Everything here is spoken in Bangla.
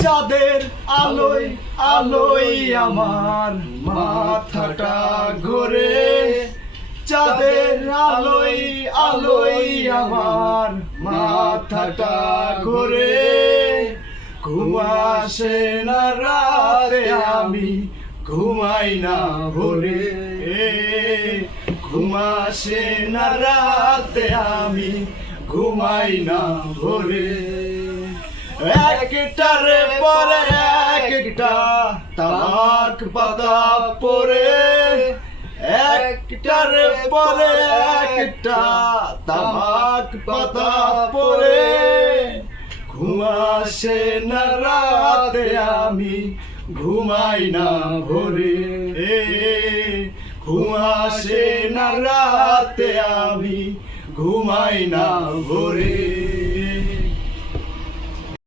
চাঁদের আলোয় আলোয় আমার মাথাটা ঘোরে, চাঁদের আলোয় আলোয় আমার মাথাটা ঘোরে। ঘুম আসে না রাতে আমি ঘুমাই না ভোরে, ঘুম আসে না রাতে আমি ঘুমাই না ভোরে। একটারে পরে একটা তামাক পাতা পরে, একটারে পরে একটা তামাক পাতা পরে। ঘুম আসে না রাতে আমি ঘুমাই না ভোরে, ঘুম আসে না রাতে আমি ঘুমাই না ভোরে।